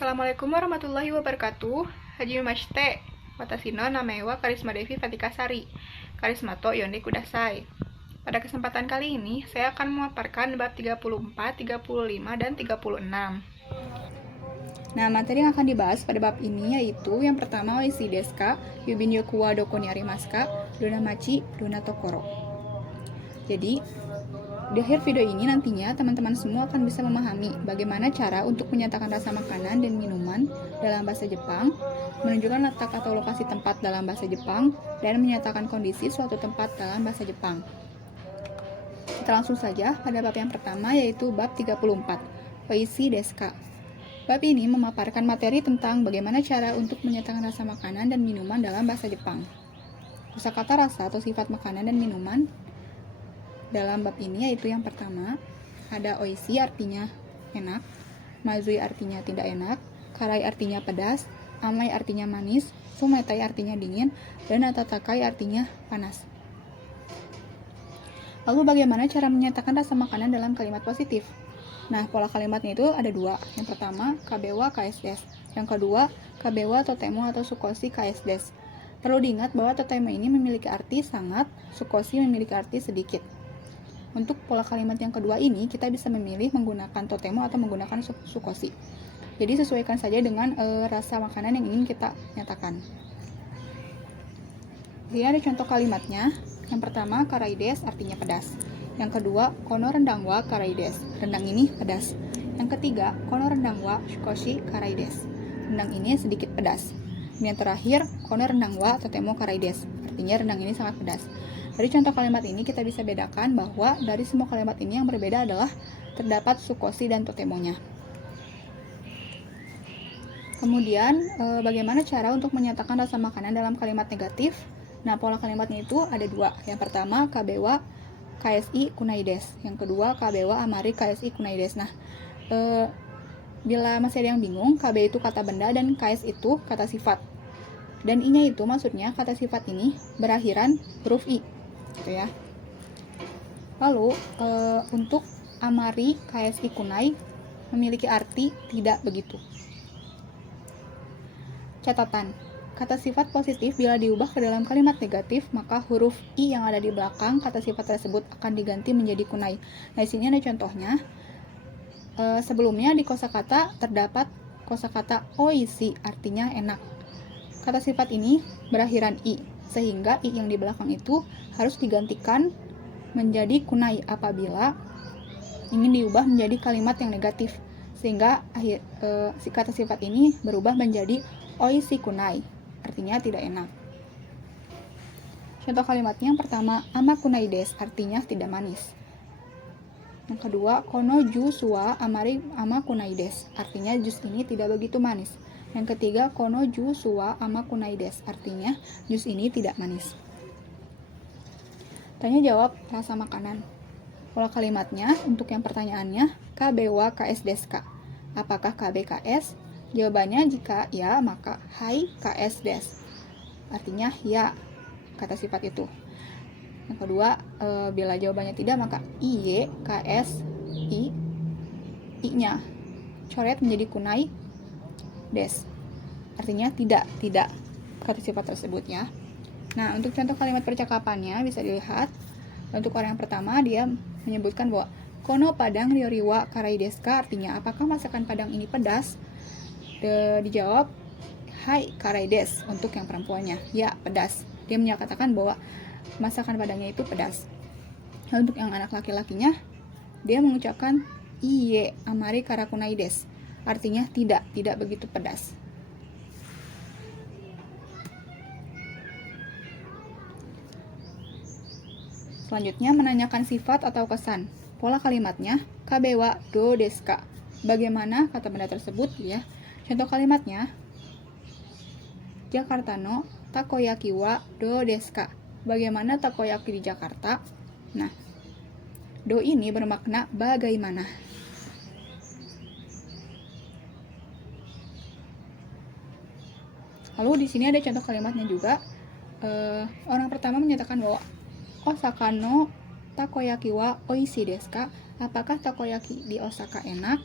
Assalamualaikum warahmatullahi wabarakatuh. Hajimashite. Watashi no namae wa Karisma Devi Fatikasari. Karisma to yonde kudasai. Pada kesempatan kali ini, saya akan memaparkan bab 34, 35, dan 36. Nah, materi yang akan dibahas pada bab ini yaitu yang pertama oishi desu ka, yubin yoku wa doko ni arimasu ka, dona machi, dona tokoro. Jadi, di akhir video ini nantinya teman-teman semua akan bisa memahami bagaimana cara untuk menyatakan rasa makanan dan minuman dalam bahasa Jepang, menunjukkan letak atau lokasi tempat dalam bahasa Jepang, dan menyatakan kondisi suatu tempat dalam bahasa Jepang. Kita langsung saja pada bab yang pertama yaitu bab 34, oishi desu ka. Bab ini memaparkan materi tentang bagaimana cara untuk menyatakan rasa makanan dan minuman dalam bahasa Jepang. Kosakata rasa atau sifat makanan dan minuman dalam bab ini yaitu yang pertama ada oishi artinya enak, mazui artinya tidak enak, karai artinya pedas, amai artinya manis, sumetai artinya dingin, dan atatakai artinya panas. Lalu bagaimana cara menyatakan rasa makanan dalam kalimat positif? Nah, pola kalimatnya itu ada dua. Yang pertama, kabewa kaes des. Yang kedua, kabewa totemo atau sukoshi kaes des. Perlu diingat bahwa totemo ini memiliki arti sangat, sukoshi memiliki arti sedikit. Untuk pola kalimat yang kedua ini, kita bisa memilih menggunakan totemo atau menggunakan sukoshi. Jadi sesuaikan saja dengan rasa makanan yang ingin kita nyatakan. Ini ada contoh kalimatnya. Yang pertama, karai des artinya pedas. Yang kedua, kono rendang wa karai des. Rendang ini pedas. Yang ketiga, kono rendang wa sukoshi karai des. Rendang ini sedikit pedas. Dan yang terakhir, kono rendang wa totemo karai des. Artinya rendang ini sangat pedas. Dari contoh kalimat ini kita bisa bedakan bahwa dari semua kalimat ini yang berbeda adalah terdapat sukoshi dan totemonya. Kemudian bagaimana cara untuk menyatakan rasa makanan dalam kalimat negatif? Nah, pola kalimatnya itu ada dua. Yang pertama, kabewa KSI kunai des. Yang kedua, kabewa amari KSI kunai des. Nah, bila masih ada yang bingung, kabe itu kata benda dan KS itu kata sifat. Dan I-nya itu maksudnya kata sifat ini berakhiran huruf I. Gitu ya. Lalu untuk amari KSI kunai memiliki arti tidak begitu. Catatan, kata sifat positif bila diubah ke dalam kalimat negatif, maka huruf I yang ada di belakang kata sifat tersebut akan diganti menjadi kunai. Nah, di sini ada contohnya. Sebelumnya di kosakata terdapat kosakata oishi artinya enak. Kata sifat ini berakhiran I, sehingga I yang di belakang itu harus digantikan menjadi kunai apabila ingin diubah menjadi kalimat yang negatif, sehingga kata sifat ini berubah menjadi oishi kunai, artinya tidak enak. Contoh kalimatnya yang pertama, ama kunai des, artinya tidak manis. Yang kedua, kono jus wa amari ama kunai des, artinya jus ini tidak begitu manis. Yang ketiga, kono jus wa ama kunai des, artinya jus ini tidak manis. Tanya jawab rasa makanan. Pola kalimatnya untuk yang pertanyaannya, kabe wa ks desu ka? Apakah kabe ks? Jawabannya jika ya, maka hai ks desu. Artinya ya, kata sifat itu. Yang kedua, bila jawabannya tidak, maka iye ks i-nya coret menjadi kunai des. Artinya tidak kata sifat tersebut ya. Nah, untuk contoh kalimat percakapannya bisa dilihat. Untuk orang yang pertama, dia menyebutkan bahwa kono padang rioriwa karai desu ka, artinya apakah masakan padang ini pedas? Dijawab hai karai desu untuk yang perempuannya. Ya, pedas. Dia menyatakan bahwa masakan padangnya itu pedas. Nah, untuk yang anak laki-lakinya, dia mengucapkan iye amari karakunai desu. Artinya tidak begitu pedas. Selanjutnya menanyakan sifat atau kesan. Pola kalimatnya kabe wa do desu ka? Bagaimana kata benda tersebut ya? Contoh kalimatnya, Jakarta no takoyaki wa do desu ka? Bagaimana takoyaki di Jakarta? Nah, do ini bermakna bagaimana. Lalu di sini ada contoh kalimatnya juga. Orang pertama menyatakan bahwa Osaka no takoyaki wa oishi desu ka? Apakah takoyaki di Osaka enak?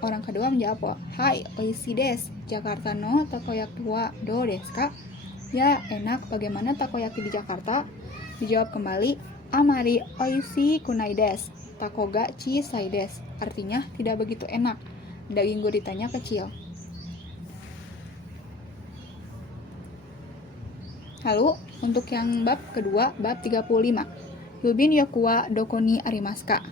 Orang kedua menjawab, "Hai, oishi desu. Jakarta no takoyaki wa do desu ka?" Ya, enak. Bagaimana takoyaki di Jakarta? Dijawab kembali, "Amari oishi kunai desu. Tako ga chisai desu." Artinya tidak begitu enak. Daging guritanya kecil. Lalu, untuk yang bab kedua, bab 35. Yubin yoku wa doko ni arimasu ka?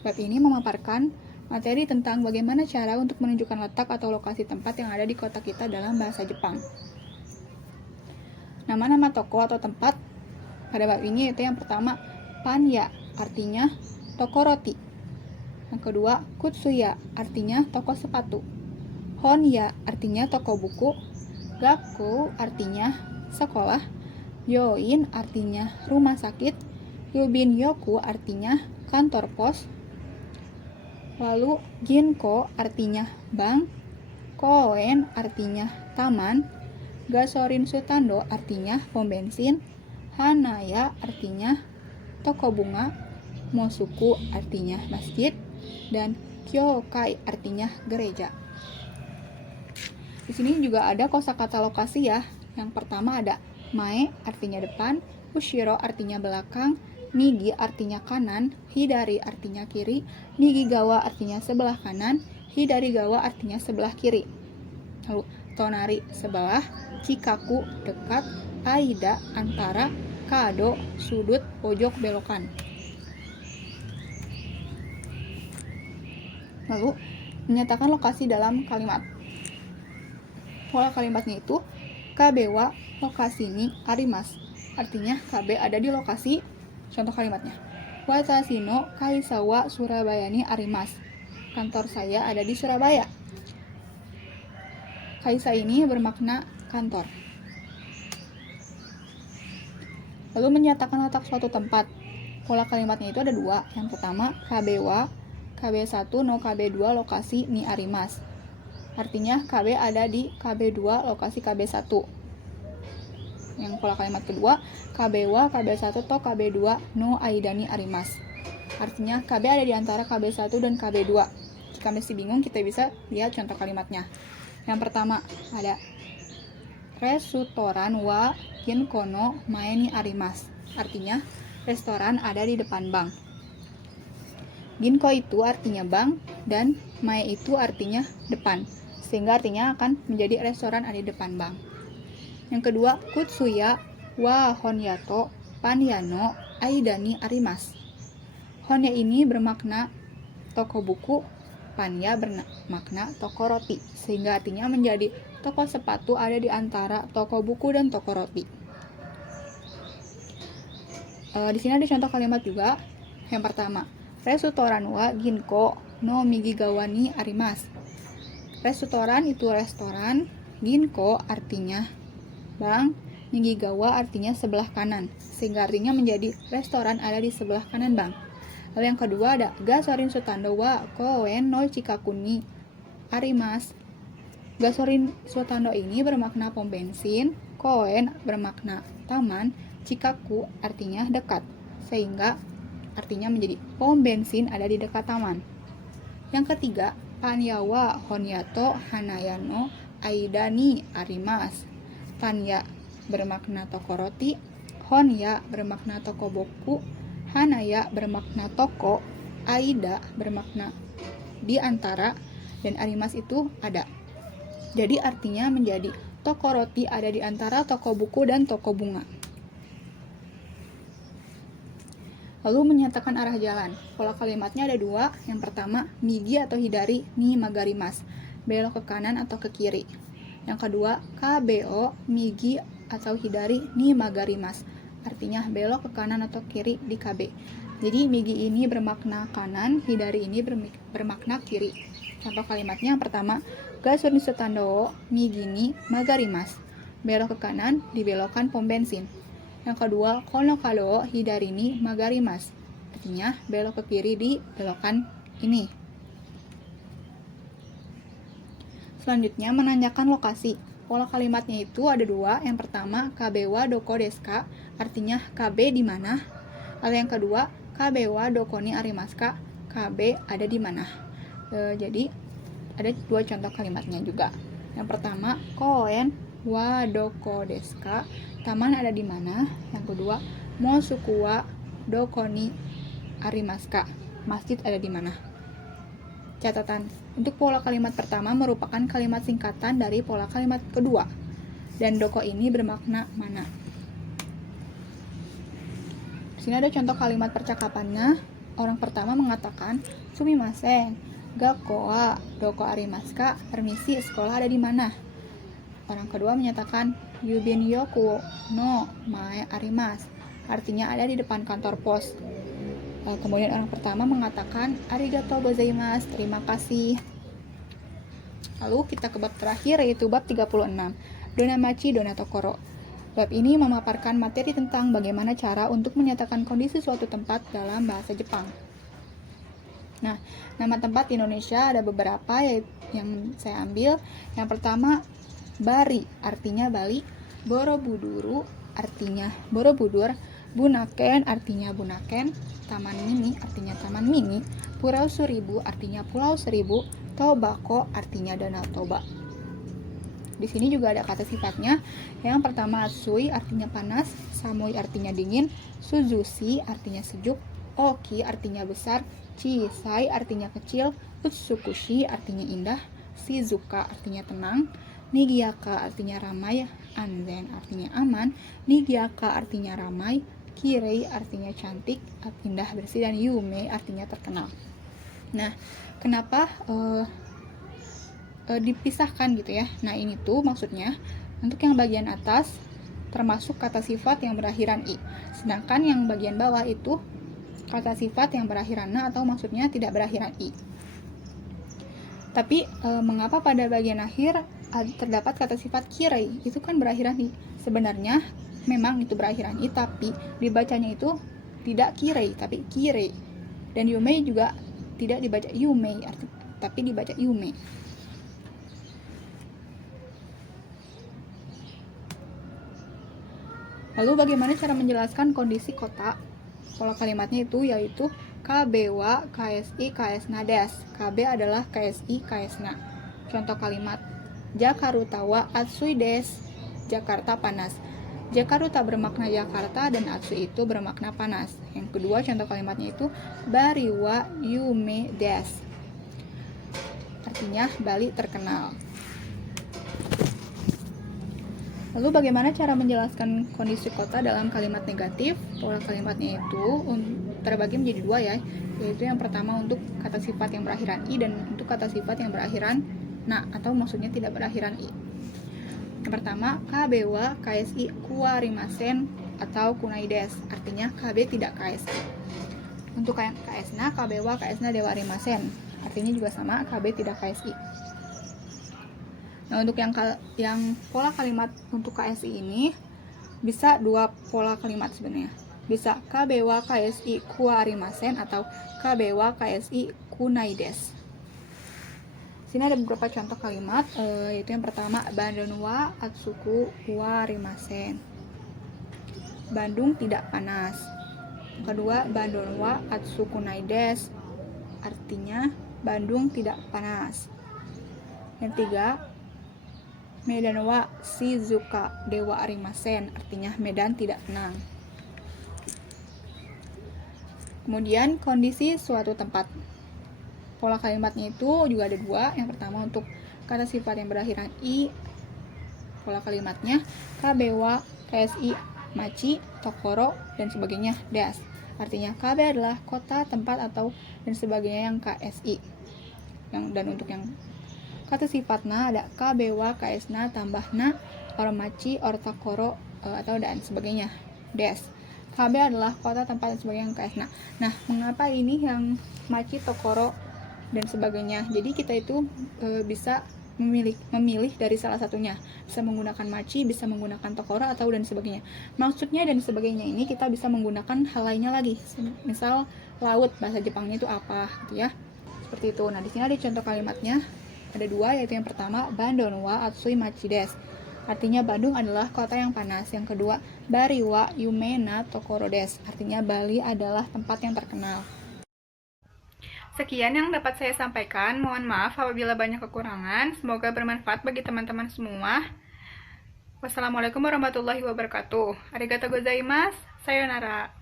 Bab ini memaparkan materi tentang bagaimana cara untuk menunjukkan letak atau lokasi tempat yang ada di kota kita dalam bahasa Jepang. Nama-nama toko atau tempat pada bab ini yaitu yang pertama, panya, artinya toko roti. Yang kedua, kutsuya, artinya toko sepatu. Honya, artinya toko buku. Gakkou, artinya sekolah. Yoin, artinya rumah sakit. Yubin yoku, artinya kantor pos. Lalu ginko artinya bank, koen artinya taman, gasorin sutando artinya pom bensin, hanaya artinya toko bunga, mosuku artinya masjid, dan kyokai artinya gereja. Di sini juga ada kosakata lokasi ya. Yang pertama ada mae artinya depan, ushiro artinya belakang, migi artinya kanan, hidari artinya kiri, migigawa artinya sebelah kanan, hidarigawa artinya sebelah kiri. Lalu tonari sebelah, chikaku dekat, aida antara, kado sudut, pojok belokan. Lalu menyatakan lokasi dalam kalimat. Pola kalimatnya itu kabe wa lokasi ni arimasu. Artinya kabe ada di lokasi. Contoh kalimatnya, watashi no kaisa wa Surabaya ni arimasu. Kantor saya ada di Surabaya. Kaisa ini bermakna kantor. Lalu menyatakan letak suatu tempat. Pola kalimatnya itu ada dua. Yang pertama, kabe wa, KB1 no KB2 lokasi ni arimasu. Artinya KB ada di KB2 lokasi KB1. Yang pola kalimat kedua, KB wa KB1 to KB2 no aida ni arimasu. Artinya KB ada di antara KB1 dan KB2. Jika masih bingung, kita bisa lihat contoh kalimatnya. Yang pertama ada restoran wa ginko no mae ni arimasu. Artinya restoran ada di depan bank. Ginko itu artinya bank dan mae itu artinya depan, sehingga artinya akan menjadi restoran ada di depan bank. Yang kedua, kutsuya wa honyato panyano aidani arimasu. Honya ini bermakna toko buku, panya bermakna toko roti, sehingga artinya menjadi toko sepatu ada di antara toko buku dan toko roti. Di sini ada contoh kalimat juga. Yang pertama, restoran wa ginko no migigawa ni arimasu. Restoran itu restoran, ginko artinya bank, migigawa artinya sebelah kanan, sehingga artinya menjadi restoran ada di sebelah kanan bank. Lalu yang kedua ada gasorin sutando wa koen no chikaku ni arimasu. Gasorin sutando ini bermakna pom bensin, koen bermakna taman, chikaku artinya dekat, sehingga artinya menjadi pom bensin ada di dekat taman. Yang ketiga, panya wa honyato hanayano aida ni arimasu. Panya bermakna toko roti, honya bermakna toko buku, hanaya bermakna toko, aida bermakna di antara, dan arimasu itu ada. Jadi artinya menjadi toko roti ada di antara toko buku dan toko bunga. Lalu menyatakan arah jalan. Pola kalimatnya ada dua. Yang pertama, migi atau hidari ni magarimasu. Belok ke kanan atau ke kiri. Yang kedua, KBO migi atau hidari ni magarimasu. Artinya belok ke kanan atau kiri di KB. Jadi migi ini bermakna kanan, hidari ini bermakna kiri. Contoh kalimatnya yang pertama, gasorin sutando migi ni magarimasu. Belok ke kanan, dibelokkan pom bensin. Yang kedua, kono kado hidari ni magarimasu. Artinya belok ke kiri di belokan ini. Selanjutnya menanyakan lokasi. Pola kalimatnya itu ada dua. Yang pertama, kabe wa doko desu ka? Artinya KB di mana? Lalu yang kedua, kabe wa doko ni arimasu ka? KB ada di mana? Jadi ada dua contoh kalimatnya juga. Yang pertama, koen wa doko desu ka? Taman ada di mana? Yang kedua, mosuku wa doko ni arimasu ka? Masjid ada di mana? Catatan, untuk pola kalimat pertama merupakan kalimat singkatan dari pola kalimat kedua. Dan doko ini bermakna mana. Di sini ada contoh kalimat percakapannya. Orang pertama mengatakan, sumimasen, gakko wa doko arimasu ka? Permisi, sekolah ada di mana? Orang kedua menyatakan, yubin yoku no mae arimasu. Artinya ada di depan kantor pos. Kemudian orang pertama mengatakan, arigatou gozaimasu, terima kasih. Lalu kita ke bab terakhir, yaitu bab 36, Donamachi Donatokoro. Bab ini memaparkan materi tentang bagaimana cara untuk menyatakan kondisi suatu tempat dalam bahasa Jepang. Nah, nama tempat di Indonesia ada beberapa yang saya ambil. Yang pertama, Bari, artinya Bali. Borobuduru, artinya Borobudur. Bunaken, artinya Bunaken. Taman Mini, artinya Taman Mini. Pulau Seribu, artinya Pulau Seribu. Tobako, artinya Danau Toba. Di sini juga ada kata sifatnya. Yang pertama, Atsui, artinya panas. Samui, artinya dingin. Suzushi, artinya sejuk. Oki, artinya besar. Chisai, artinya kecil. Utsukushi, artinya indah. Shizuka, artinya tenang. Nigiaka, artinya ramai. Anzen, artinya aman. Nigiaka, artinya ramai. Kirei, artinya cantik, indah, bersih. Dan Yume, artinya terkenal. Nah, kenapa dipisahkan gitu ya? Nah, ini tuh maksudnya untuk yang bagian atas termasuk kata sifat yang berakhiran i. Sedangkan yang bagian bawah itu kata sifat yang berakhiran na atau maksudnya tidak berakhiran i. Tapi mengapa pada bagian akhir terdapat kata sifat kirei? Itu kan berakhiran i. Sebenarnya memang itu berakhiran i, tapi dibacanya itu tidak kirei, tapi kirei. Dan yume juga tidak dibaca yume, tapi dibaca yume. Lalu bagaimana cara menjelaskan kondisi kota? Pola kalimatnya itu yaitu KB wa KSI KSNA des. KB adalah KSI KSNA. Contoh kalimat, Jakarta wa Atsui des. Jakarta panas. Jakarta bermakna Jakarta dan Atsui itu bermakna panas. Yang kedua contoh kalimatnya itu Bari wa yume des. Artinya Bali terkenal. Lalu bagaimana cara menjelaskan kondisi kota dalam kalimat negatif? Pola kalimatnya itu terbagi menjadi dua ya, yaitu yang pertama untuk kata sifat yang berakhiran i dan untuk kata sifat yang berakhiran na atau maksudnya tidak berakhiran i. Yang pertama, KB wa KSI kuwarimasen atau kunai des, artinya KB tidak KSI. Untuk yang KSNA, KB wa KSNA dewarimasen, artinya juga sama, KB tidak KSI. Nah, untuk yang pola kalimat untuk KSI ini bisa dua pola kalimat sebenarnya. Bisa KB wa KSI kuwarimasen atau KB wa KSI kunai des. Sini ada beberapa contoh kalimat, yaitu yang pertama Bandung wa atsuku warimasen. Bandung tidak panas. Yang kedua, Bandung wa atsuku nai des, artinya Bandung tidak panas. Yang tiga, Medan wa shizuka dewa arimasen, artinya Medan tidak tenang. Kemudian kondisi suatu tempat. Pola kalimatnya itu juga ada dua. Yang pertama untuk kata sifat yang berakhiran i, pola kalimatnya KB wa KSI machi, tokoro, dan sebagainya das. Artinya KB adalah kota, tempat, atau dan sebagainya yang KSI. Dan untuk yang kata sifatnya ada KB wa KSNA tambah na, ormachi, ortakoro, atau dan sebagainya des. KB adalah kota, tempat, dan sebagainya yang KSNA. Nah, mengapa ini yang machi, tokoro, dan sebagainya? Jadi kita itu bisa memilih dari salah satunya. Bisa menggunakan machi, bisa menggunakan tokoro, atau dan sebagainya. Maksudnya dan sebagainya ini kita bisa menggunakan hal lainnya lagi. Misal laut, bahasa Jepangnya itu apa gitu ya. Seperti itu. Nah, di sini ada contoh kalimatnya. Ada dua, yaitu yang pertama Bandung wa atsui machi des, artinya Bandung adalah kota yang panas. Yang kedua, Bari wa yume na tokoro des, artinya Bali adalah tempat yang terkenal. Sekian yang dapat saya sampaikan. Mohon maaf apabila banyak kekurangan. Semoga bermanfaat bagi teman-teman semua. Wassalamualaikum warahmatullahi wabarakatuh. Arigatou gozaimasu. Sayonara.